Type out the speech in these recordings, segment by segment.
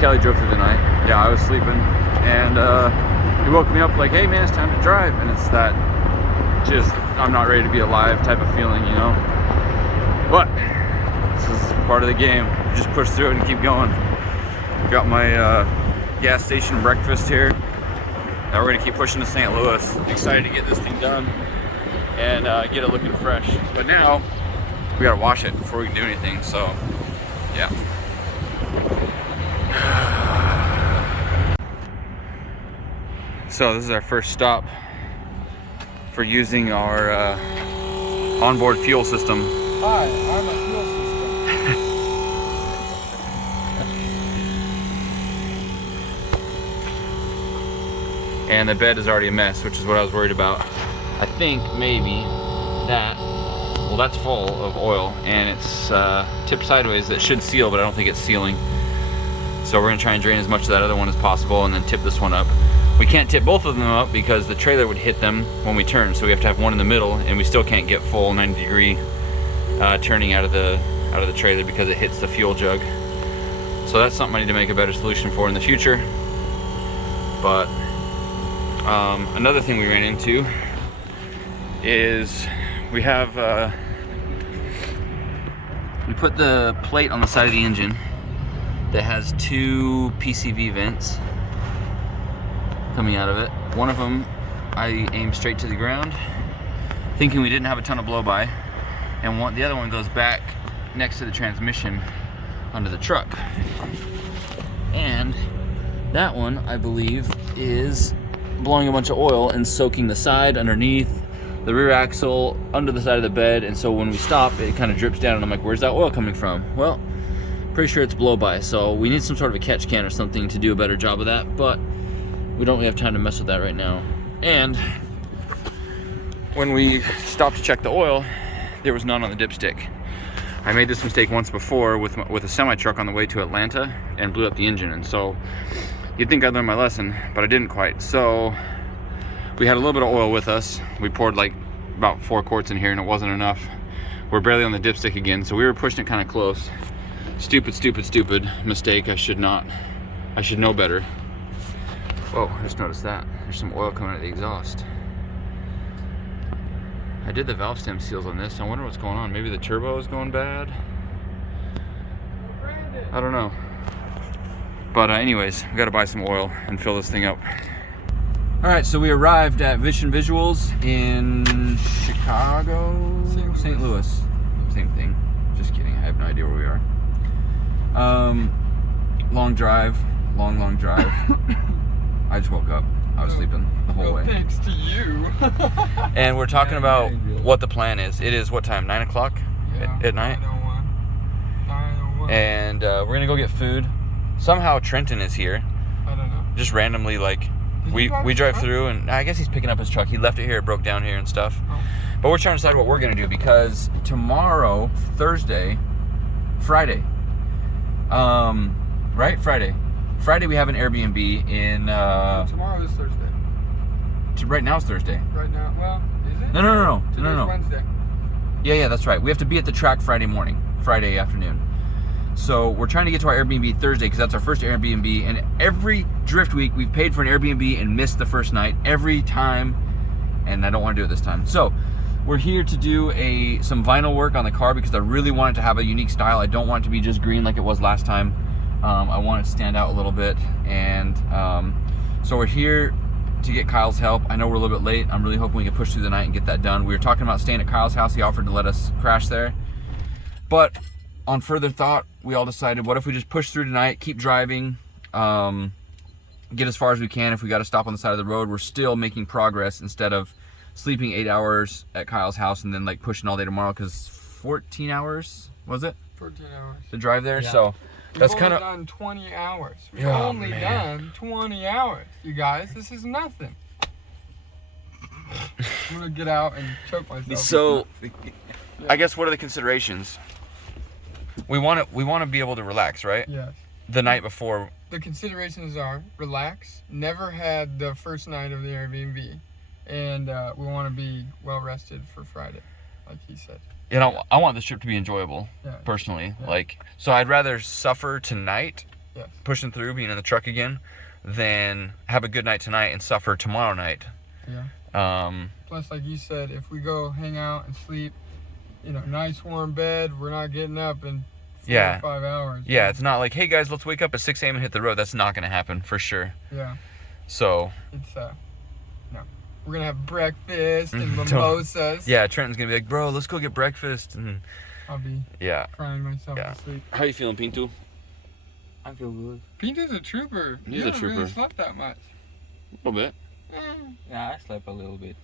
Kelly drove through the night. Yeah, I was sleeping, and he woke me up like, hey man, it's time to drive. And it's that just, I'm not ready to be alive type of feeling, you know. But this is part of the game. Just push through it and keep going. Got my gas station breakfast here. Now we're gonna keep pushing to St. Louis. Excited to get this thing done and get it looking fresh. But now we gotta wash it before we can do anything. So yeah. So this is our first stop for using our onboard fuel system. Hi, I'm a fuel system. And the bed is already a mess, which is what I was worried about. I think maybe that, well, that's full of oil and it's tipped sideways. That should seal, but I don't think it's sealing. So we're gonna try and drain as much of that other one as possible and then tip this one up. We can't tip both of them up because the trailer would hit them when we turn, so we have to have one in the middle, and we still can't get full 90-degree turning out of the trailer because it hits the fuel jug. So that's something I need to make a better solution for in the future. But another thing we ran into is we have we put the plate on the side of the engine that has two PCV vents coming out of it. One of them I aimed straight to the ground, thinking we didn't have a ton of blow by, and the other one goes back next to the transmission under the truck. And that one, I believe, is blowing a bunch of oil and soaking the side, underneath, the rear axle, under the side of the bed, and so when we stop, it kind of drips down, and I'm like, where's that oil coming from? Well, pretty sure it's blow by, so we need some sort of a catch can or something to do a better job of that, but we don't really have time to mess with that right now. And when we stopped to check the oil, there was none on the dipstick. I made this mistake once before with a semi-truck on the way to Atlanta and blew up the engine, and so you'd think I'd learned my lesson, but I didn't quite. So we had a little bit of oil with us. We poured like about 4 quarts in here and it wasn't enough. We're barely on the dipstick again, so we were pushing it kind of close. Stupid mistake. I should know better. Whoa, I just noticed that. There's some oil coming out of the exhaust. I did the valve stem seals on this. I wonder what's going on. Maybe the turbo is going bad? I don't know. But anyways, we gotta buy some oil and fill this thing up. All right, so we arrived at Vichn Visuals in Chicago? St. Louis. Same thing. Just kidding, I have no idea where we are. Long drive, long drive. I just woke up. I was sleeping the whole way. Thanks to you. And we're talking about what the plan is. It is what time? 9 o'clock at night? 9:01. And we're gonna go get food. Somehow Trenton is here. I don't know. Just randomly, like, we drive through, and I guess he's picking up his truck. He left it here, it broke down here and stuff. Oh. But we're trying to decide what we're gonna do because tomorrow, Friday, right? Friday we have an Airbnb in Tomorrow is Thursday. Right now it's Thursday. Right now, well, is it? No. Today's Wednesday. Yeah, that's right. We have to be at the track Friday afternoon. So we're trying to get to our Airbnb Thursday because that's our first Airbnb, and every drift week we've paid for an Airbnb and missed the first night every time, and I don't want to do it this time. So we're here to do some vinyl work on the car because I really want it to have a unique style. I don't want it to be just green like it was last time. I want it to stand out a little bit, and so we're here to get Kyle's help. I know we're a little bit late. I'm really hoping we can push through the night and get that done. We were talking about staying at Kyle's house. He offered to let us crash there, but on further thought, we all decided, what if we just push through tonight, keep driving, get as far as we can. If we got to stop on the side of the road, we're still making progress instead of sleeping 8 hours at Kyle's house and then like pushing all day tomorrow, because 14 hours, was it? 14 hours. To drive there, yeah. So that's kind of done 20 hours. We've only done 20 hours, you guys. This is nothing. I'm gonna get out and choke myself. So, I guess what are the considerations? We want to be able to relax, right? Yes. The night before. The considerations are relax. Never had the first night of the Airbnb, and we want to be well rested for Friday, like he said. You know, I want this trip to be enjoyable, personally. Yeah. Like, so I'd rather suffer tonight Yes. pushing through, being in the truck again, than have a good night tonight and suffer tomorrow night. Yeah. Plus, like you said, if we go hang out and sleep, nice warm bed, we're not getting up in 4 or 5 hours. Yeah, it's not like, hey guys, let's wake up at 6 a.m. and hit the road. That's not going to happen for sure. Yeah. So. It's, no. We're going to have breakfast and mimosas. Yeah, Trenton's going to be like, bro, let's go get breakfast. And I'll be crying myself to sleep. How you feeling, Pinto? I feel good. Pinto's a trooper. He's you a trooper. Really slept that much. A little bit. Yeah, I slept a little bit.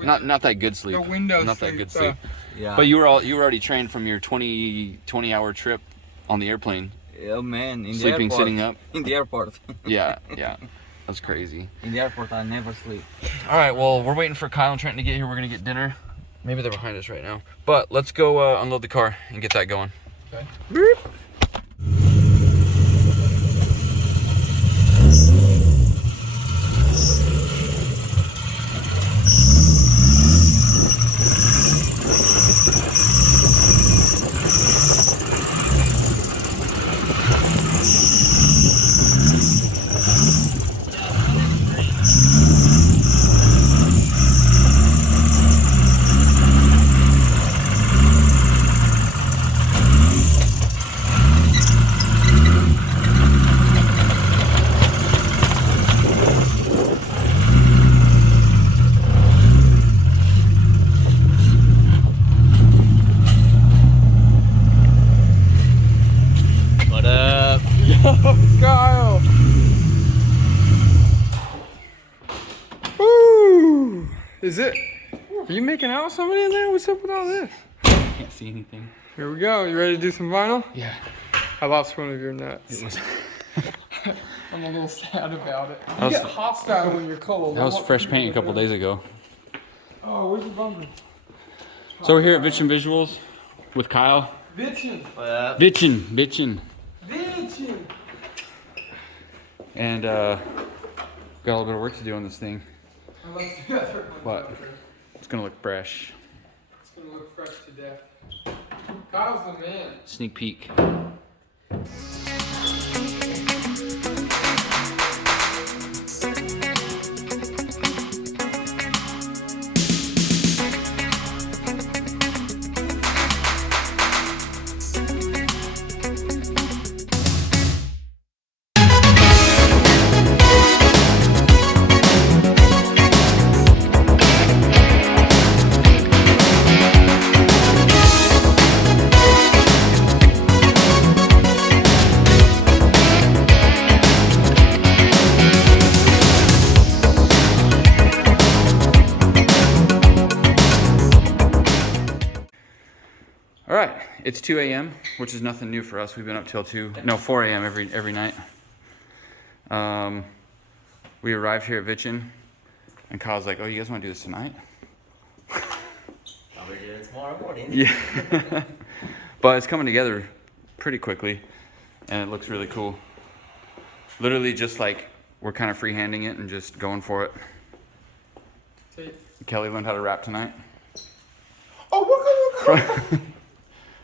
Yeah. Not that good sleep. The window Not sleep, that good sleep. Yeah. But you were already trained from your 20-hour trip on the airplane. Yeah, man. In Sleeping the airport, sitting up. In the airport. Yeah. That's crazy. In the airport, I never sleep. All right, well, we're waiting for Kyle and Trenton to get here. We're gonna get dinner. Maybe they're behind us right now. But let's go unload the car and get that going. Okay. Beep. Kyle! Woo! Is it? Are you making out with somebody in there? What's up with all this? Can't see anything. Here we go. You ready to do some vinyl? Yeah. I lost one of your nuts. It was. I'm a little sad about it. was- You get hostile when you're cold. That was fresh paint a couple days ago. Oh, where's the bumper? So we're here at Vichn Visuals with Kyle. Vichn. Vichn. Vichn. And got a little bit of work to do on this thing, I like the other one. but it's gonna look fresh. It's gonna look fresh to death. Kyle's the man. Sneak peek. All right, it's 2 a.m., which is nothing new for us. We've been up till 4 a.m. every night. We arrived here at Vichn, and Kyle's like, "Oh, you guys want to do this tonight?" I'll be doing it tomorrow morning. Yeah, but it's coming together pretty quickly, and it looks really cool. Literally, just like we're kind of freehanding it and just going for it. Kelly learned how to rap tonight. Oh, look.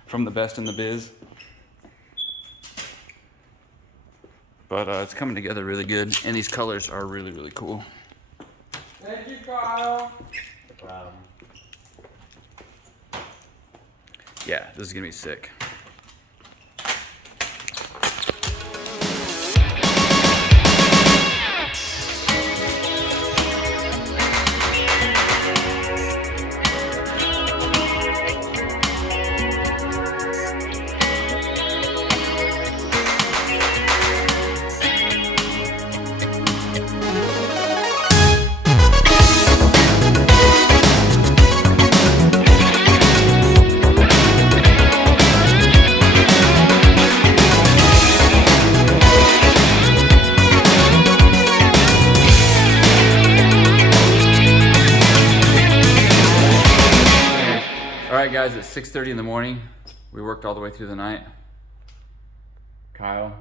From the best in the biz. But it's coming together really good, and these colors are really, really cool. Thank you, Kyle. No problem. Yeah, this is gonna be sick. Alright guys, it's 6:30 in the morning. We worked all the way through the night. Kyle,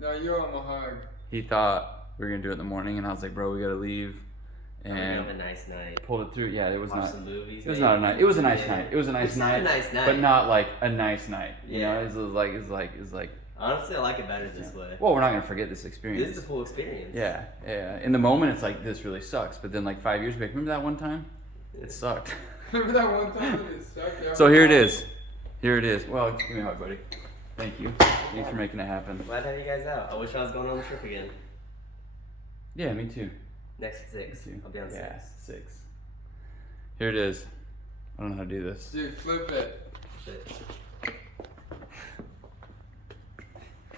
No, you owe him a hug. he thought we were gonna do it in the morning, and I was like, bro, we gotta leave. Have And a nice night. pulled it through. Yeah, it was Watch not. some movies. It was not a night. It was a nice night. It was a nice It's night. not a nice night. But not like a nice night. You know, Yeah. it was like Honestly, I like it better this way. Well, we're not gonna forget this It experience. is the full experience. Yeah, yeah. In the moment, it's like, this really sucks. But then, like 5 years back, remember that one time? It sucked. Remember that one time it sucked? Yeah, So here it is. Here it is. Well, give me a hug, buddy. Thank you. Thanks for making it happen. Glad to have you guys out. I wish I was going on the trip again. Yeah, me too. Next 6. Me too. I'll be on 6. Yeah, 6. Here it is. I don't know how to do this. Dude, flip it. Shit.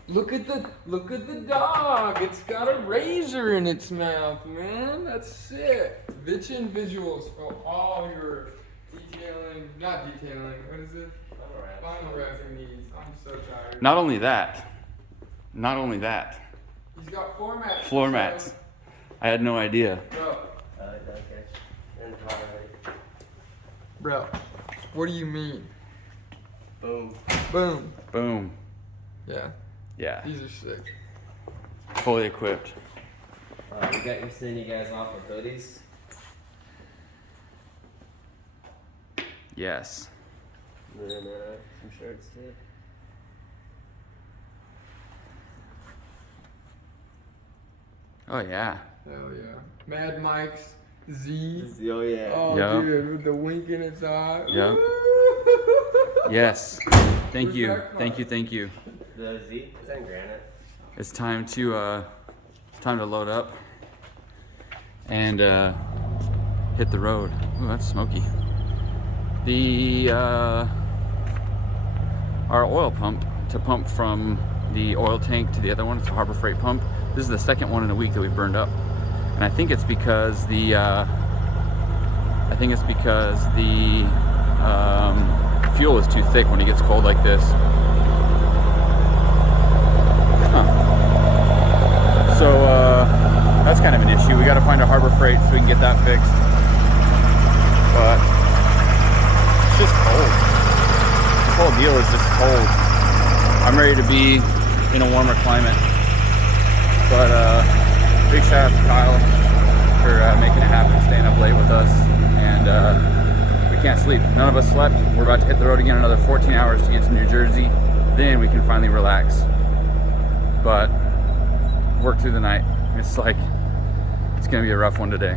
Look at the dog. It's got a razor in its mouth, man. That's sick. Vichn Visuals for all your detailing, not detailing. What is it? Final wrapping needs. I'm so tired. Not only that. He's got floor mats. Floor mats. I had no idea. Bro, what do you mean? Boom. Boom. Boom. Yeah, Yeah. these are sick. Fully equipped. We got you sending you guys off with hoodies. Yes. And then some shirts too. Oh yeah. Hell yeah. Mad Mike's Z. Oh yeah. Oh, Yeah. dude, with the wink in its eye. Yeah. Woo! Yes. Thank Where's you. that Thank car? you. Thank you. The Z is that in granite? It's time to load up and hit the road. Ooh, that's smoky. The our oil pump to pump from the oil tank to the other one. It's a Harbor Freight pump. This is the second one in a week that we burned up, and I think it's because the fuel is too thick when it gets cold like this. So that's kind of an issue. We got to find a Harbor Freight so we can get that fixed. But it's just cold. This whole deal is just cold. I'm ready to be in a warmer climate. But big shout out to Kyle for making it happen, staying up late with us. And we can't sleep. None of us slept. We're about to hit the road again another 14 hours to get to New Jersey. Then we can finally relax. But work through the night. It's gonna be a rough one today.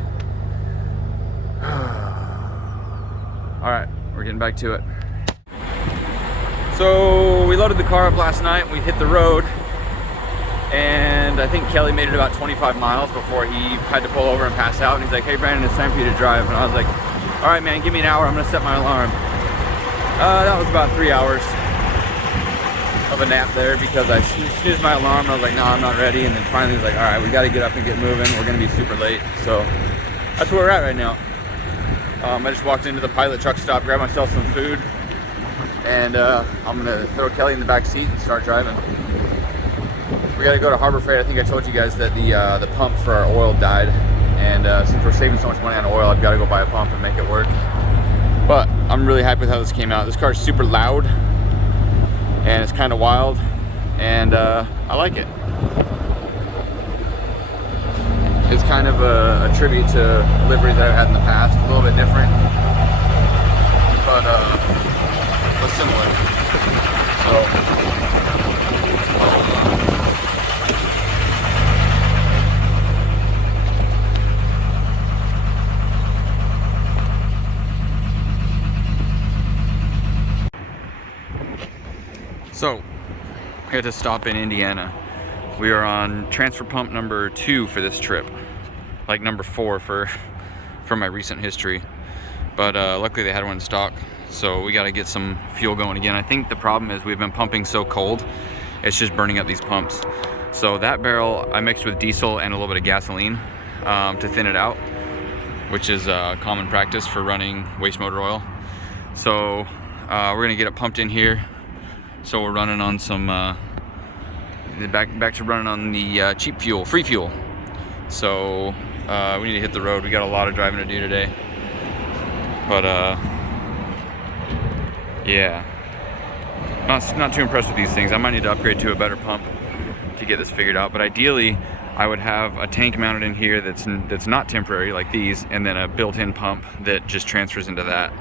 All right, we're getting back to it. So we loaded the car up last night. We hit the road, and I think Kelly made it about 25 miles before he had to pull over and pass out. And he's like, "Hey Brandon, it's time for you to drive." And I was like, "All right, man, give me an hour. I'm gonna set my alarm." That was about 3 hours of a nap there because I snoozed my alarm and I was like, no, I'm not ready. And then finally was like, all right, we got to get up and get moving. We're going to be super late. So that's where we're at right now. I just walked into the Pilot truck stop, grabbed myself some food, and I'm going to throw Kelly in the back seat and start driving. We got to go to Harbor Freight. I think I told you guys that the pump for our oil died. And since we're saving so much money on oil, I've got to go buy a pump and make it work. But I'm really happy with how this came out. This car is super loud. And it's kind of wild, and I like it. It's kind of a tribute to liveries that I've had in the past, a little bit different, but similar. So, we had to stop in Indiana. We are on transfer pump number 2 for this trip. Like number 4 for my recent history. But luckily they had one in stock. So we gotta get some fuel going again. I think the problem is we've been pumping so cold, it's just burning up these pumps. So that barrel I mixed with diesel and a little bit of gasoline to thin it out, which is common practice for running waste motor oil. So we're gonna get it pumped in here. So we're running on some back to running on the cheap fuel, free fuel. So we need to hit the road. We got a lot of driving to do today. But yeah, not too impressed with these things. I might need to upgrade to a better pump to get this figured out. But ideally, I would have a tank mounted in here that's not temporary like these, and then a built-in pump that just transfers into that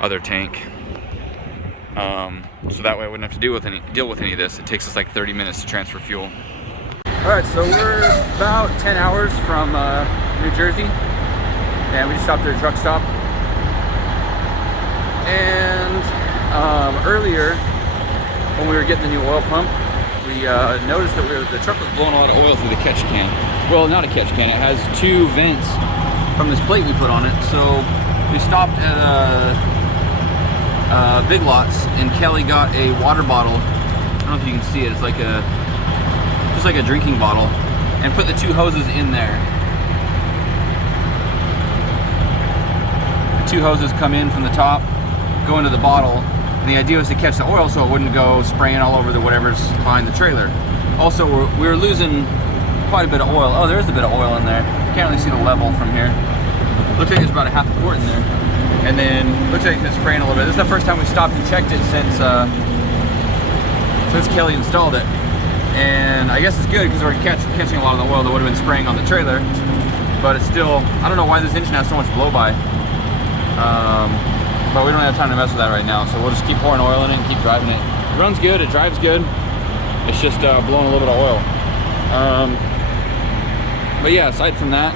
other tank. So that way I wouldn't have to deal with any of this. It takes us like 30 minutes to transfer fuel. All right, so we're about 10 hours from New Jersey, and we just stopped at a truck stop. And earlier, when we were getting the new oil pump, we noticed that the truck was blowing a lot of oil through the catch can. Well, not a catch can, it has 2 vents from this plate we put on it. So we stopped at Big Lots, and Kelly got a water bottle. I don't know if you can see it, it's like just like a drinking bottle, and put the 2 hoses in there. The 2 hoses come in from the top, go into the bottle, and the idea was to catch the oil so it wouldn't go spraying all over the whatever's behind the trailer. Also, we were losing quite a bit of oil. Oh, there's a bit of oil in there. Can't really see the level from here. Looks like there's about a half a quart in there. And then looks like it's spraying a little bit. This is the first time we stopped and checked it since Kelly installed it. And I guess it's good because we're catching a lot of the oil that would have been spraying on the trailer. But it's still, I don't know why this engine has so much blow by. But we don't have time to mess with that right now. So we'll just keep pouring oil in it and keep driving it. It runs good, it drives good. It's just blowing a little bit of oil. But yeah, aside from that,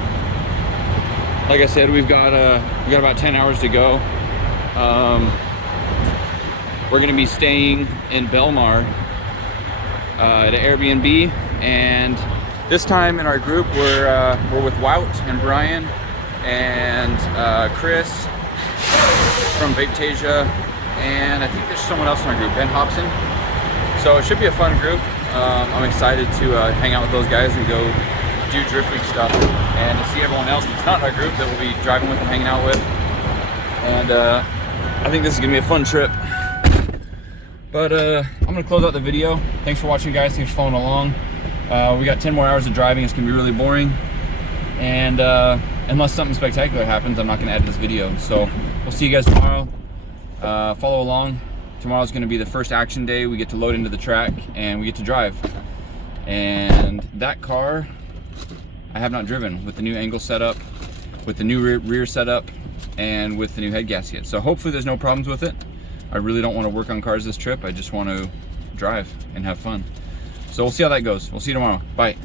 like I said, we got about 10 hours to go. We're gonna be staying in Belmar at an Airbnb, and this time in our group we're with Wout and Brian and Chris from Vape2, and I think there's someone else in our group, Ben Hobson. So it should be a fun group. I'm excited to hang out with those guys and go do driftweek stuff, and to see everyone else that's not in our group that we'll be driving with and hanging out with. And I think this is gonna be a fun trip. But I'm gonna close out the video. Thanks for watching, guys. Thanks for following along. We got 10 more hours of driving. It's gonna be really boring, and unless something spectacular happens, I'm not gonna edit this video. So we'll see you guys tomorrow. Follow along. Tomorrow's gonna be the first action day. We get to load into the track and we get to drive. And that car I have not driven, with the new angle setup, with the new rear setup, and with the new head gasket. So hopefully there's no problems with it. I really don't want to work on cars this trip. I just want to drive and have fun. So we'll see how that goes. We'll see you tomorrow. Bye.